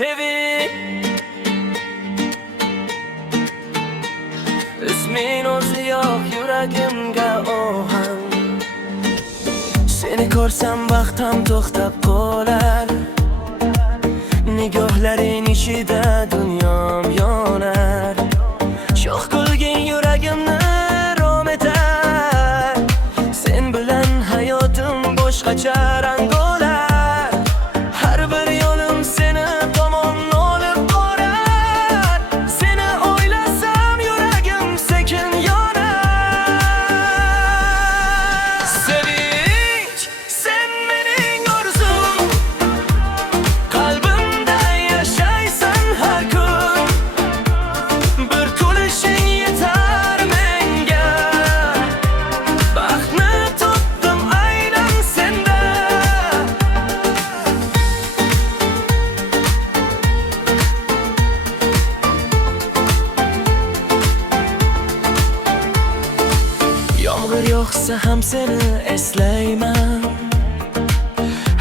sevib ismin o'zi yo'q yuragimga ohang. Seni ko'rsam vaqtim to'xtab qolar, nigohlaring ishida dunyom yonar. Shoh gulgin yuragimni rom etar, sen bilan hayotim boshqacha rang olar. Har bir yo'lim seni tomon olib borar, seni o'ylasam yuragim sekin yonar. Sevinch, sen mening orzum, qalbimda yashaysan har kun. Bir kulishing yetar menga, baxtni topdim aynan senda. Yomg'ir yog'sa ham seni eslayman,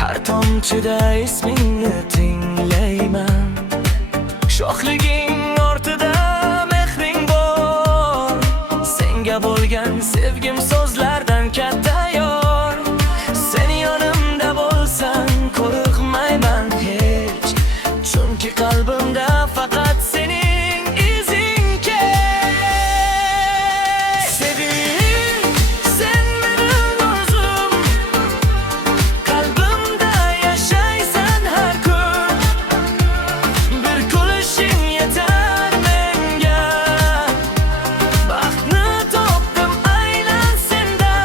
har tomchida ismingni tinglayman. Shohliging ortida mehring bor, senga bo'lgan sevgim so'zlardan katta yor. Sen yonimda bo'lsan qo'rqmayman hech, chunki qalbimda faqat sening izing kech. Seving, sen mening orzum, qalbimda yashaysan har kun. Bir kulishing yetar menga, baxtni topdim aynan senda.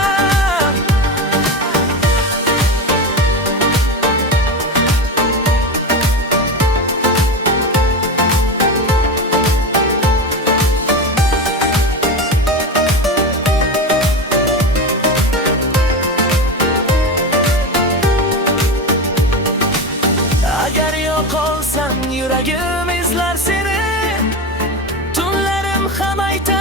Agar yo'qolsam yuragim izlar seni, tunlarim ham aytar